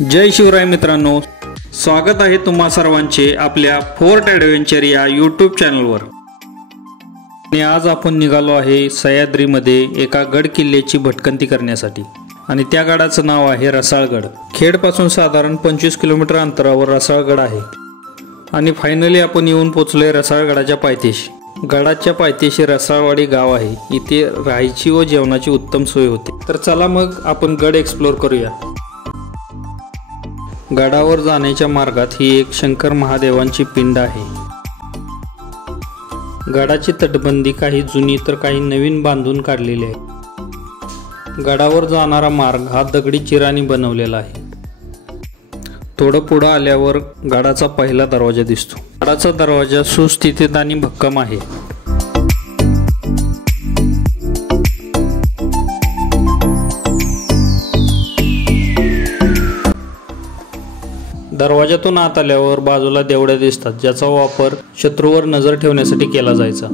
जय शिवराय मित्रांनो, स्वागत आहे तुम्हा सर्वांचे आपल्या फोर्ट ॲडव्हेंचर या यूट्यूब चॅनलवर। आणि आज आपण निघालो आहे सह्याद्रीमध्ये एका गड किल्ल्याची भटकंती करण्यासाठी आणि त्या गडाचं नाव आहे रसाळगड। खेडपासून साधारण 25 किलोमीटर अंतरावर रसाळगड आहे आणि फायनली आपण येऊन पोहोचलोय रसाळगडाच्या पायथ्याशी। गडाच्या पायथ्याशी रसाळवाडी गाव आहे, इथे राहायची व जेवणाची उत्तम सोय होते। तर चला मग आपण गड एक्सप्लोर करूया। गडावर जाण्याच्या मार्गात ही एक शंकर महादेवांची पिंड आहे। गडाची तटबंदी काही जुनी तर काही नवीन बांधून काढलेली आहे। गडावर जाणारा मार्ग हा दगडी चिराने बनवलेला आहे। थोडं पुढे आल्यावर गडाचा पहिला दरवाजा दिसतो। गडाचा दरवाजा सुस्थितीत आणि भक्कम आहे। दरवाजातून आत आल्यावर बाजूला देवड्या दिसतात, ज्याचा वापर शत्रूवर नजर ठेवण्यासाठी केला जायचा।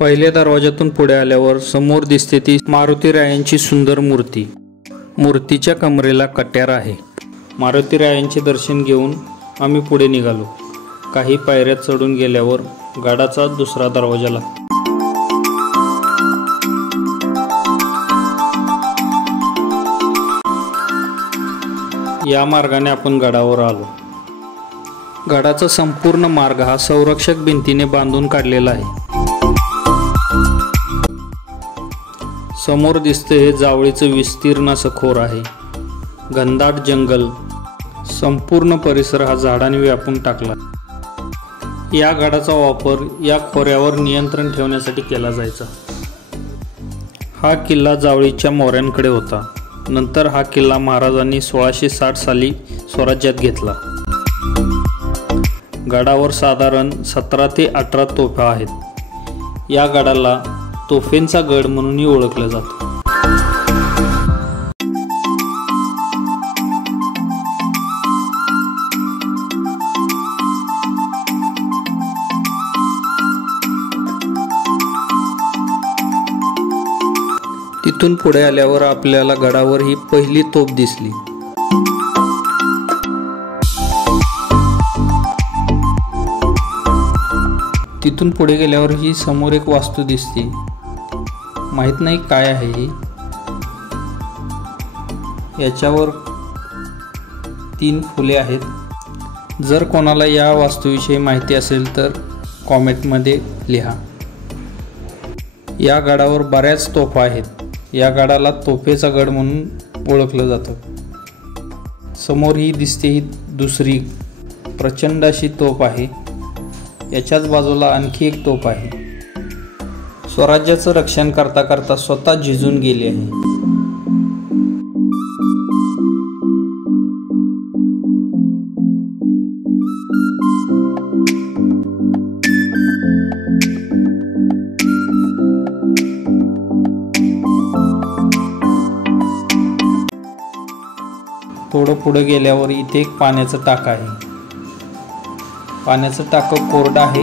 पहिल्या दरवाजातून पुढे आल्यावर समोर दिसते ती मारुतीरायांची सुंदर मूर्ती। मूर्तीच्या कमरेला कट्यार आहे। मारुतीरायांचे दर्शन घेऊन आम्ही पुढे निघालो। काही पायऱ्या चढून गेल्यावर गडाचा दुसरा दरवाजा लागतो। या मार्गाने आपण गडावर आलो। गडाचा संपूर्ण मार्ग हा संरक्षक भिंतीने बांधून काढलेला आहे। समोर दिसते हे जावळीचं विस्तीर्ण असं खोर आहे। घनदाट जंगल, संपूर्ण परिसर हा झाडांनी व्यापून टाकला। या गडाचा वापर या खोऱ्यावर नियंत्रण ठेवण्यासाठी केला जायचा। हा किल्ला जावळीच्या मोऱ्यांकडे होता। नंतर हा किल्ला महाराजांनी 1660 साली स्वराज्यात घेतला। गडावर साधारण 17 ते 18 तोफा आहेत। या गडाला तोफेंचा गड म्हणूनही ओळखलं जातं। तिथून पुढे आल्यावर आपल्याला गडावर ही पहिली तोफ दिसली। तिथून पुढे गेल्यावर ही समोर एक वास्तू दिसते, माहित नाही काय आहे ही। याच्यावर 3 फुले आहेत। जर कोणाला या वास्तूविषयी माहिती असेल तर कॉमेंटमध्ये लिहा। या गडावर बऱ्याच तोफा आहेत। या गडाला तोफेचा गड म्हणून ओळखलं जातं। समोर ही दिसते ही दुसरी प्रचंड अशी तोफ आहे। याच्याच बाजूला आणखी एक तोफ आहे। स्वराज्याचं रक्षण करता करता स्वतः झिजून गेली आहे। थोडं पुढे गेल्यावर इथे एक पाण्याचं टाकं आहे। पाण्याचं टाकं कोरडं आहे।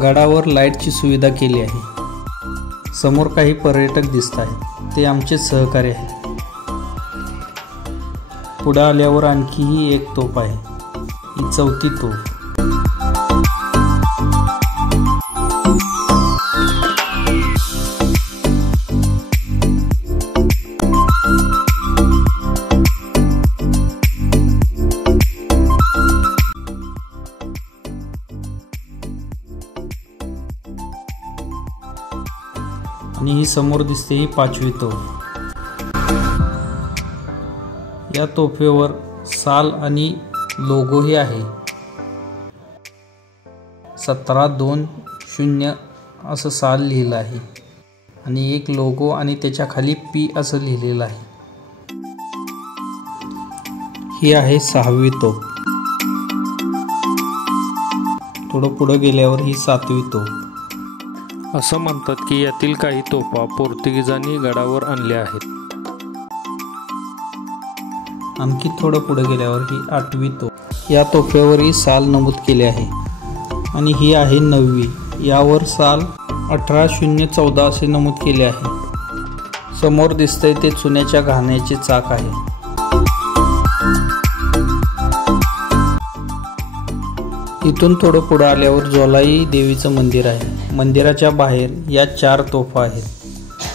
गडावर लाईटची सुविधा केली आहे। समोर काही पर्यटक दिसत आहेत, ते आमचे सहकारी आहेत। पुढे आल्यावर आणखीही एक तोफ आहे, ही 4थी तोफ। आणि ही समोर दिसते ही 5वी तोफ। या तोफेवर साल आणि लोगोही आहे। 1720 असं साल लिहिलं आहे आणि एक लोगो आणि त्याच्या खाली P असं लिहिलेलं आहे। ही आहे 6वी तोफ। थोडं पुढे गेल्यावर ही 7वी तोफ। असं म्हणतात की यातील काही तोफा पोर्तुगीजांनी गडावर आणल्या आहेत। आणखी थोडं पुढे गेल्यावर ही 8वी तोफ। या तोफ्यावरही साल नमूद केले आहे आणि ही आहे 9वी। यावर साल 18-0-14 असे नमूद केले आहे। समोर दिसतंय ते चुन्याच्या घाण्याचे चाक आहे। इथून थोडं पुढे आल्यावर झोलाई देवीचं मंदिर आहे। मंदिराच्या बाहेर या 4 तोफा आहेत,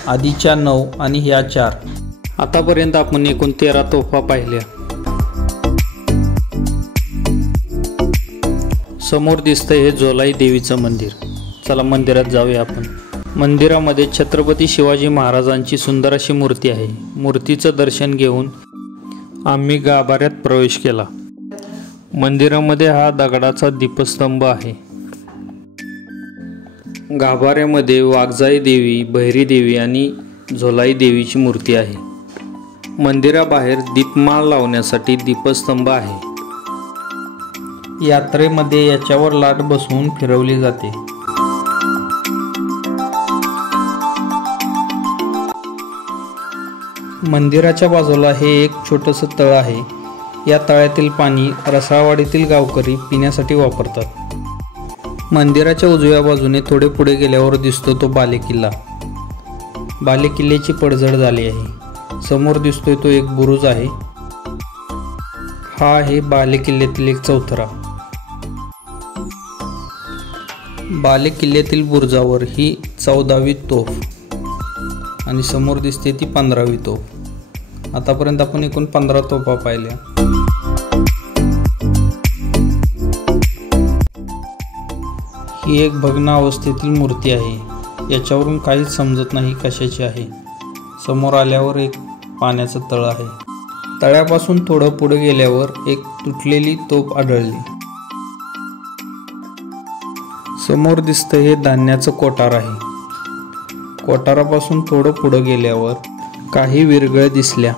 आधीच्या 9 आणि ह्या 4। आतापर्यंत आपण एकूण 13 तोफा पाहिल्या। समोर दिसतंय हे झोलाई देवीचं मंदिर। चला मंदिरात जाऊया आपण। मंदिरामध्ये छत्रपती शिवाजी महाराजांची सुंदर अशी मूर्ती आहे। मूर्तीचं दर्शन घेऊन आम्ही गाभाऱ्यात प्रवेश केला। मंदिरामध्ये हा दगडाचा दीपस्तंभ आहे। गाभाऱ्यामध्ये वाघजाई देवी, भैरी देवी आणि झोलाई देवीची मूर्ती आहे। मंदिराबाहेर दीपमाळ लावण्यासाठी दीपस्तंभ आहे। यात्रेमध्ये याच्यावर लाट बसवून फिरवली जाते। मंदिराच्या बाजूला हे एक छोटंसं तळ आहे। या तळ्यातील पाणी रसाळवाडीतील गावकरी पिण्यासाठी वापरतात। मंदिराच्या उजव्या बाजूने थोडे पुढे गेल्यावर दिसतो तो बालेकिल्ला। बालेकिल्ल्याची पडझड झाली आहे। समोर दिसतोय तो एक बुरुज आहे। हा आहे बालेकिल्ल्यातील एक चौथरा। बालेकिल्ल्यातील बुरुजावर ही 14वी तोफ आणि समोर दिसते ती 15वी तोफ। आतापर्यंत आपण एकूण 15 तोफा पाहिल्या। ही एक भग्न अवस्थेतील मूर्ती आहे। याच्यावरून काहीच समजत नाही कशाची आहे। समोर आल्यावर एक पाण्याचं तळ आहे। तळ्यापासून थोडं पुढे गेल्यावर एक तुटलेली तोफ आढळली। समोर दिसतं हे धान्याचं कोठार आहे। कोठारापासून थोडं पुढे गेल्यावर काही विरगळ दिसल्या।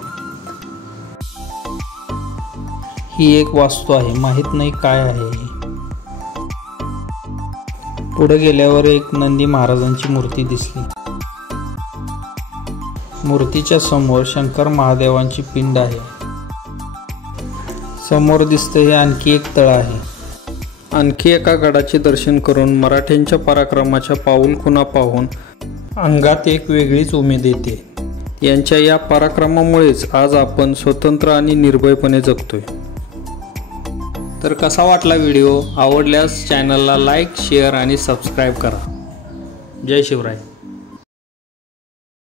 ही एक वास्तू आहे, माहित नाही काय आहे ही। पुढे गेल्यावर एक नंदी महाराजांची मूर्ती दिसली। मूर्तीच्या समोर शंकर महादेवांची पिंड आहे। समोर दिसतं हे आणखी एक तळ आहे। आणखी एका गडाचे दर्शन करून मराठ्यांच्या पराक्रमाच्या पाऊलखुणा पाहून अंगात एक वेगळीच उमेद येते। यांच्या या पराक्रमामुळेच आज आपण स्वतंत्र आणि निर्भयपणे जगतोय। तर कसा वाटला व्हिडिओ? आवडल्यास चॅनलला लाईक, शेअर आणि सबस्क्राईब करा। जय शिवराय।